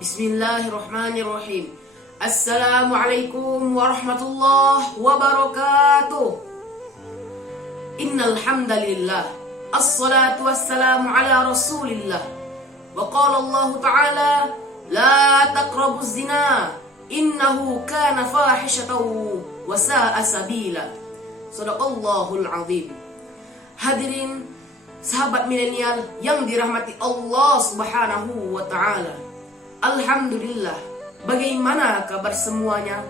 Bismillahirrahmanirrahim. Assalamualaikum warahmatullahi wabarakatuh. Innal hamdalillah. Assalatu wassalamu ala Rasulillah. Wa qala Allah Ta'ala, la taqrabuz zina, innahu kana fahishatan wa sa'a sabila. Shadaqallahul azim. Hadirin sahabat milenial yang dirahmati Allah Subhanahu wa Ta'ala. Alhamdulillah, bagaimana kabar semuanya?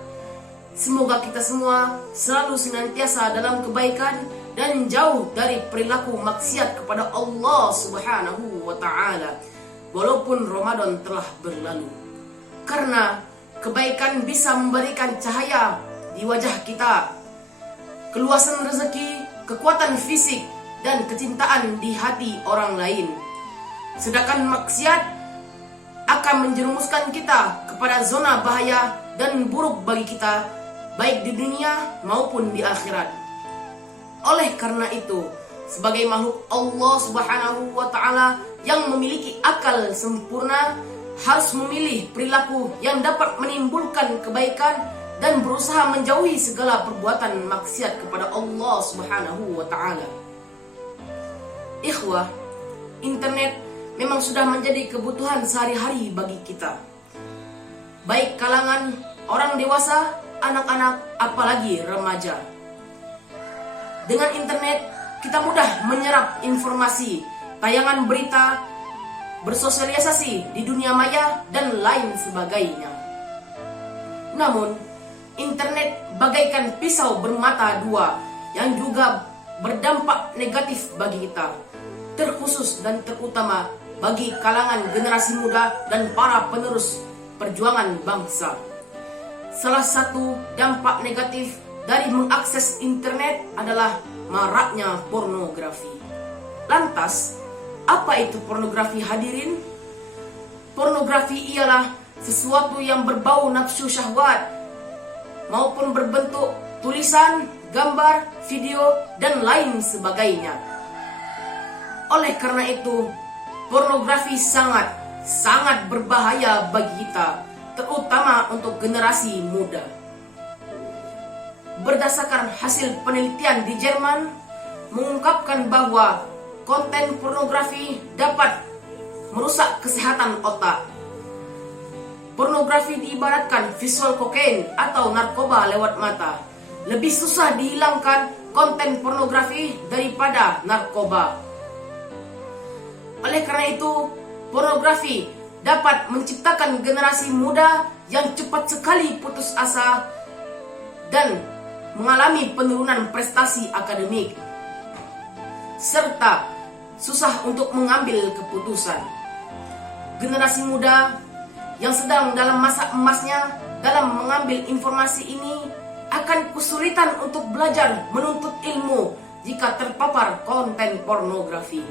Semoga kita semua selalu senantiasa dalam kebaikan dan jauh dari perilaku maksiat kepada Allah Subhanahu wa Ta'ala, walaupun Ramadan telah berlalu. Karena kebaikan bisa memberikan cahaya di wajah kita, keluasan rezeki, kekuatan fisik, dan kecintaan di hati orang lain. Sedangkan maksiat akan menjerumuskan kita kepada zona bahaya dan buruk bagi kita, baik di dunia maupun di akhirat. Oleh karena itu, sebagai makhluk Allah Subhanahu wa Ta'ala yang memiliki akal sempurna, harus memilih perilaku yang dapat menimbulkan kebaikan dan berusaha menjauhi segala perbuatan maksiat kepada Allah Subhanahu wa Ta'ala. Ikhwah, internet memang sudah menjadi kebutuhan sehari-hari bagi kita, baik kalangan orang dewasa, anak-anak, apalagi remaja. Dengan internet, kita mudah menyerap informasi, tayangan berita, bersosialisasi di dunia maya, dan lain sebagainya. Namun, internet bagaikan pisau bermata dua yang juga berdampak negatif bagi kita, terkhusus dan terutama bagi kalangan generasi muda dan para penerus perjuangan bangsa. Salah satu dampak negatif dari mengakses internet adalah maraknya pornografi. Lantas, apa itu pornografi, hadirin? Pornografi ialah sesuatu yang berbau nafsu syahwat maupun berbentuk tulisan, gambar, video, dan lain sebagainya. Oleh karena itu, pornografi sangat berbahaya bagi kita, terutama untuk generasi muda. Berdasarkan hasil penelitian di Jerman mengungkapkan bahwa konten pornografi dapat merusak kesehatan otak. Pornografi diibaratkan visual kokain atau narkoba lewat mata. Lebih susah dihilangkan konten pornografi daripada narkoba. Oleh karena itu, pornografi dapat menciptakan generasi muda yang cepat sekali putus asa dan mengalami penurunan prestasi akademik, serta susah untuk mengambil keputusan. Generasi muda yang sedang dalam masa emasnya dalam mengambil informasi ini akan kesulitan untuk belajar menuntut ilmu jika terpapar konten pornografi.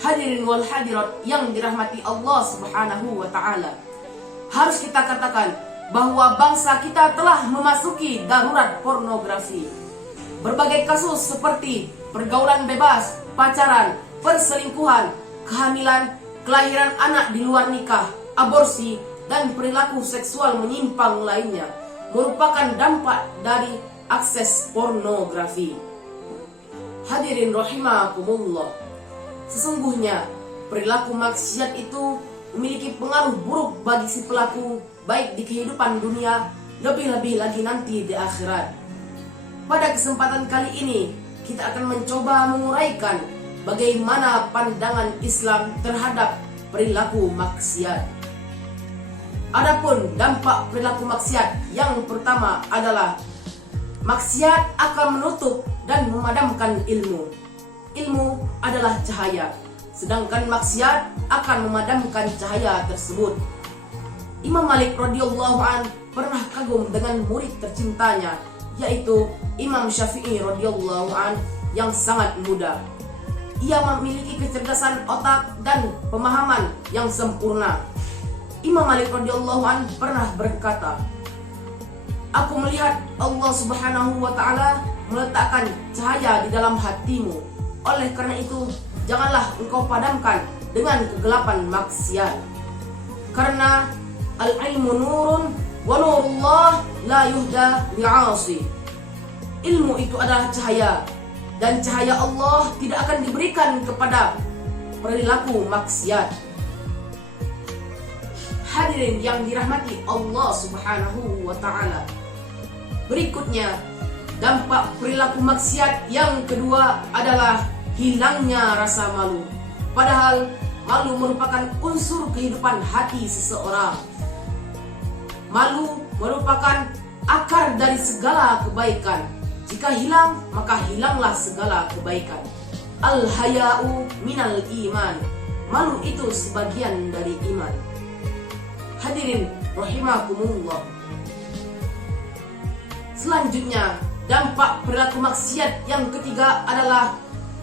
Hadirin wal hadirat yang dirahmati Allah Subhanahu wa Ta'ala, harus kita katakan bahwa bangsa kita telah memasuki darurat pornografi. Berbagai kasus seperti pergaulan bebas, pacaran, perselingkuhan, kehamilan, kelahiran anak di luar nikah, aborsi, dan perilaku seksual menyimpang lainnya merupakan dampak dari akses pornografi. Hadirin rahimakumullah, sesungguhnya perilaku maksiat itu memiliki pengaruh buruk bagi si pelaku, baik di kehidupan dunia, lebih-lebih lagi nanti di akhirat. Pada kesempatan kali ini, kita akan mencoba menguraikan bagaimana pandangan Islam terhadap perilaku maksiat. Adapun dampak perilaku maksiat, yang pertama adalah maksiat akan menutup dan memadamkan ilmu. Ilmu adalah cahaya, sedangkan maksiat akan memadamkan cahaya tersebut. Imam Malik radhiyallahu an pernah kagum dengan murid tercintanya, yaitu Imam Syafi'i radhiyallahu an yang sangat muda. Ia memiliki kecerdasan otak dan pemahaman yang sempurna. Imam Malik radhiyallahu an pernah berkata, "Aku melihat Allah Subhanahu wa Ta'ala meletakkan cahaya di dalam hatimu. Oleh karena itu, janganlah engkau padamkan dengan kegelapan maksiat." Karena al-ilmu nurun wa nurullah la yuhda li'asi. Ilmu itu adalah cahaya, dan cahaya Allah tidak akan diberikan kepada perilaku maksiat. Hadirin yang dirahmati Allah Subhanahu wa ta'ala, berikutnya dampak perilaku maksiat yang kedua adalah hilangnya rasa malu. Padahal malu merupakan unsur kehidupan hati seseorang. Malu merupakan akar dari segala kebaikan. Jika hilang, maka hilanglah segala kebaikan. Al-haya'u minal iman. Malu itu sebagian dari iman. Hadirin rahimakumullah. Selanjutnya, dampak perilaku maksiat yang ketiga adalah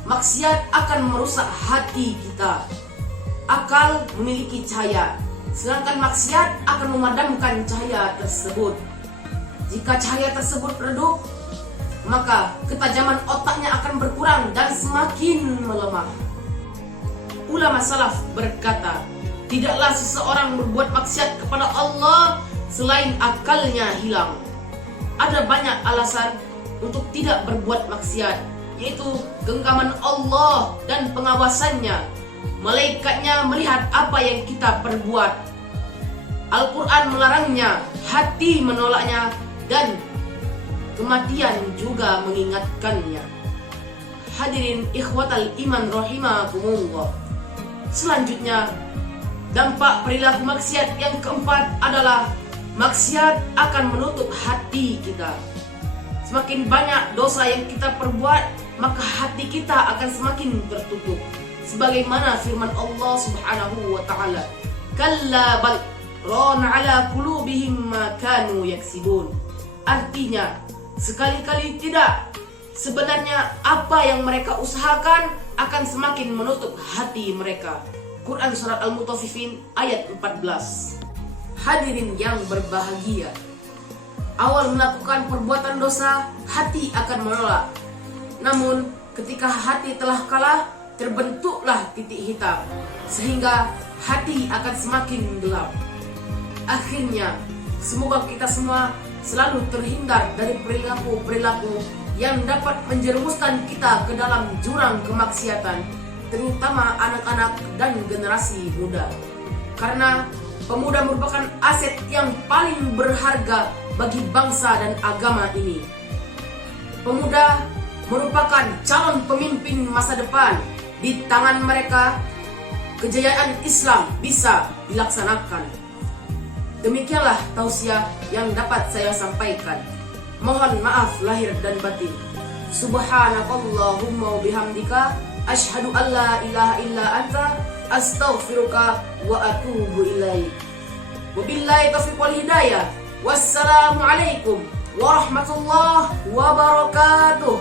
maksiat akan merusak hati kita. Akal memiliki cahaya, sedangkan maksiat akan memadamkan cahaya tersebut. Jika cahaya tersebut redup, maka ketajaman otaknya akan berkurang dan semakin melemah. Ulama salaf berkata, tidaklah seseorang berbuat maksiat kepada Allah selain akalnya hilang. Ada banyak alasan untuk tidak berbuat maksiat, yaitu genggaman Allah dan pengawasannya. Malaikatnya melihat apa yang kita perbuat. Al-Quran melarangnya, hati menolaknya, dan kematian juga mengingatkannya. Hadirin ikhwatal iman rahimakumullah. Selanjutnya, dampak perilaku maksiat yang keempat adalah maksiat akan menutup hati kita. Semakin banyak dosa yang kita perbuat, maka hati kita akan semakin tertutup. Sebagaimana firman Allah Subhanahu wa ta'ala, kalla bal rana ala qulubihim ma kanu yaksibun. Artinya, sekali-kali tidak. Sebenarnya apa yang mereka usahakan akan semakin menutup hati mereka. Quran Surat Al-Mutaffifin ayat 14. Hadirin yang berbahagia, awal melakukan perbuatan dosa, hati akan menolak. Namun ketika hati telah kalah, terbentuklah titik hitam, sehingga hati akan semakin gelap. Akhirnya, semoga kita semua selalu terhindar dari perilaku-perilaku yang dapat menjerumuskan kita ke dalam jurang kemaksiatan, terutama anak-anak dan generasi muda. Karena pemuda merupakan aset yang paling berharga bagi bangsa dan agama ini. Pemuda merupakan calon pemimpin masa depan. Di tangan mereka, kejayaan Islam bisa dilaksanakan. Demikianlah tausiah yang dapat saya sampaikan. Mohon maaf lahir dan batin. Subhanakallahumma wa bihamdika, asyhadu an la ilaha illa anta, astaghfiruka wa atubu ilaik. Wabillahi taufiq wal hidayah. Wassalamualaikum warahmatullahi wabarakatuh.